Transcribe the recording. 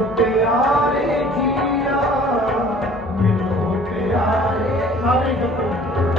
ਪਿਆਰੇ ਜੀਆ ਮੈਨੂੰ ਪਿਆਰੇ ਹਰ ਇੱਕ